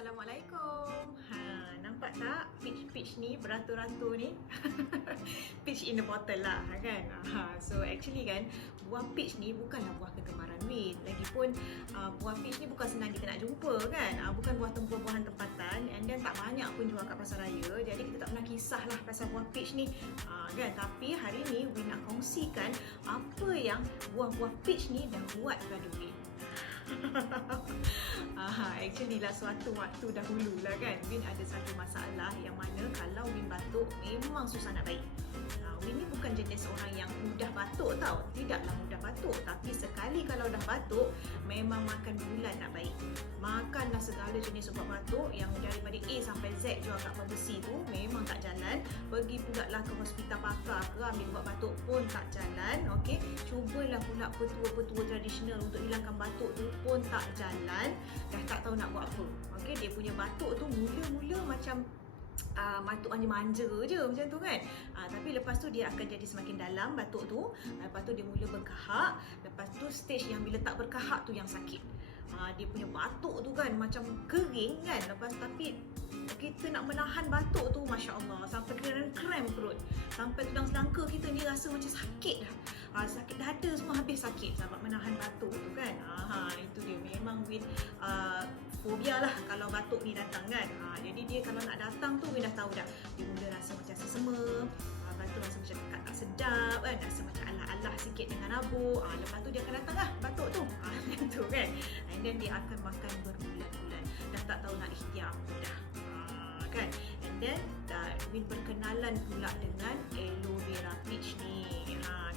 Assalamualaikum. Nampak tak peach ni beratur-ratur ni? Peach in the bottle lah kan. So actually kan, buah peach ni bukanlah buah kegemaran Win. Lagipun buah peach ni bukan senang kita nak jumpa kan. Bukan buah-buahan tempatan, and then tak banyak pun jual kat pasar raya. Jadi kita tak pernah kisah lah pasal buah peach ni kan. Tapi hari ni Win nak kongsikan apa yang buah-buah peach ni dah buat pada Win. Actually lah suatu waktu dahulu lah kan, Win ada satu masalah yang mana kalau Win batuk memang susah nak baik. Win ni bukan jenis orang yang mudah batuk tau. Tidaklah mudah batuk, tapi sekali kalau dah batuk memang makan bulan nak baik. Makanlah segala jenis ubat batuk yang daripada A sampai Z jual kat pharmacy tu memang tak jalan. Pergi pula lah ke hospital pakar ke ambil ubat batuk pun tak jalan. Okey, cubalah pula petua-petua tradisional untuk hilangkan batuk tu pun tak jalan. Dah tak tahu nak buat apa. Okey, dia punya batuk tu mula-mula macam batuk manja je macam tu kan. Tapi lepas tu dia akan jadi semakin dalam batuk tu. Lepas tu dia mula berkahak. Lepas tu stage yang bila tak berkahak tu yang sakit. Dia punya batuk tu kan macam kering kan. Lepas tapi kita nak menahan batuk tu, Masya Allah, sampai krem perut, sampai tulang selangka kita ni rasa macam sakit dah. Sakit dada semua habis sakit sebab menahan batuk tu kan. Itu dia, memang Win fobia lah kalau batuk ni datang kan. Jadi dia kalau nak datang tu Win dah tahu dah. Dia mula rasa macam sesama, lepas tu rasa macam dekat tak sedap kan, rasa macam alah-alah sikit dengan habuk. Lepas tu dia akan datang lah batuk tu. Macam tu kan. And then dia akan makan berbulan-bulan, dah tak tahu nak ikhtiar apa dah. Kan. And then Win berkenalan pula dengan aloe vera peach ni.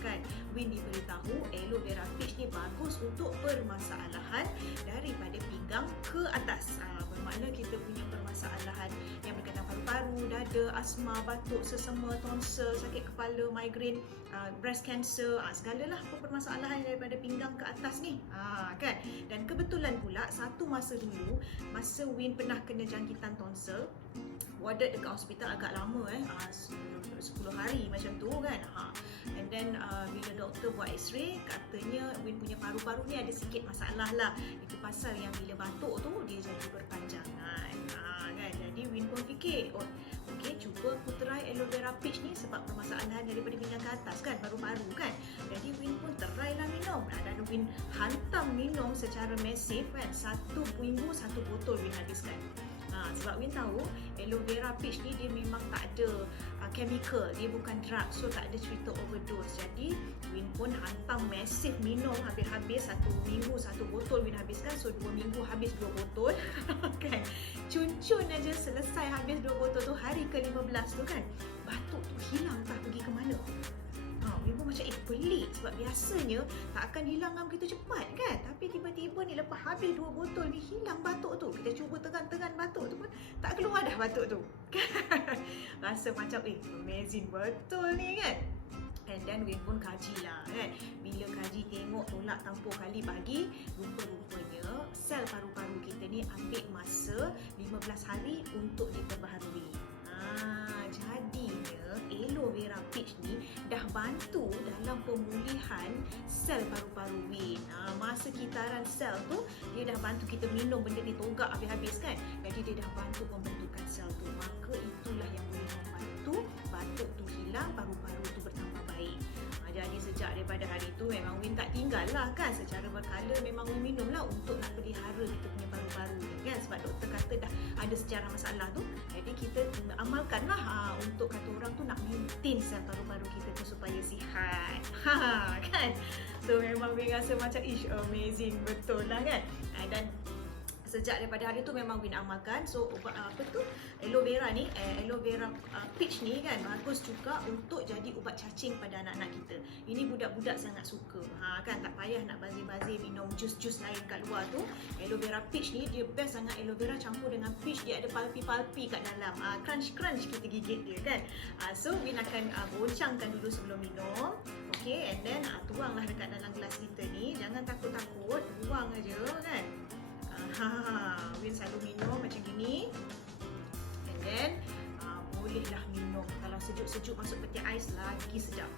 Kan, Win diberitahu aloe vera peach ni bagus untuk permasalahan daripada pinggang ke atas. Bermakna kita punya permasalahan yang berkaitan paru-paru, dada, asma, batuk, sesama, tonsil, sakit kepala, migraine, breast cancer, segalalah permasalahan daripada pinggang ke atas ni. Kan. Dan kebetulan pula satu masa dulu, masa Win pernah kena jangkitan tonsil, warded dekat hospital agak lama 10 hari macam tu kan. And then bila doktor buat x-ray, katanya Win punya paru-paru ni ada sikit masalah lah. Itu pasal yang bila batuk tu dia jadi berpanjangan. Kan. Jadi Win pun fikir, okey, cuba aku try aloe vera peach ni sebab permasalahan daripada pinggang ke atas kan, paru-paru kan. Jadi Win pun try lah minum. Dan Win hantam minum secara masif kan. 1 minggu 1 botol Win habiskan. Sebab Win tahu aloe vera peach ni dia memang tak ada chemical, dia bukan drug, so tak ada cerita overdose. Jadi Win pun hantam masif minum habis-habis. 1 minggu 1 botol Win habiskan, so 2 minggu habis 2 botol. Kan, cun-cun aja selesai habis 2 botol tu, hari ke-15 tu kan, batuk tu hilang tak pergi ke mana. Win pun macam pelik sebab biasanya tak akan hilang dalam begitu cepat kan. Tapi tiba-tiba ni lepas habis 2 botol ni hilang batuk tu. Kita cuba tekan-tekan batuk tu pun tak keluar dah batuk tu. Rasa macam amazing betul ni kan. And then Win pun kaji lah kan. Bila kaji tengok tolak tampur kali bagi, rupa-rupanya sel paru-paru kita ni ambil masa 15 hari untuk diperbaharui. Jadinya aloe vera peach ni dah bantu dalam pemulihan sel paru-paru Win. Masa kitaran sel tu dia dah bantu kita minum benda ni tonggak habis-habis kan. Jadi dia dah bantu pembentukan sel tu. Maka itulah yang boleh membantu batuk tu hilang, paru-paru tu bertambah baik. Jadi sejak daripada hari tu memang Win tak tinggal lah kan. Secara berkala memang Win minum lah untuk nak pelihara kita punya paru-paru ni kan. Sebab doktor kata dah ada sejarah masalah tu. Jadi kita amalkan lah untuk kata orang tu nak maintain sel paru-paru kita tu supaya sihat. Kan. So memang Win rasa macam amazing betul lah kan. Dan sejak daripada hari tu memang Win amalkan. So aloe vera ni, aloe vera peach ni kan bagus juga untuk jadi ubat cacing pada anak-anak kita. Ini budak-budak sangat suka. Kan, tak payah nak bazir-bazir minum jus-jus lain kat luar tu. Aloe vera peach ni dia best sangat. Aloe vera campur dengan peach, dia ada palpi-palpi kat dalam. Crunch-crunch kita gigit dia kan. So Win akan goncangkan dulu sebelum minum. Okay, and then tuanglah dekat dalam gelas kita ni. Jangan takut-takut, buang aja kan. Win selalu minum macam gini. And then bolehlah minum. Kalau sejuk-sejuk masuk peti ais lagi sedap.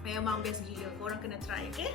Memang best gila. Korang kena try, okay?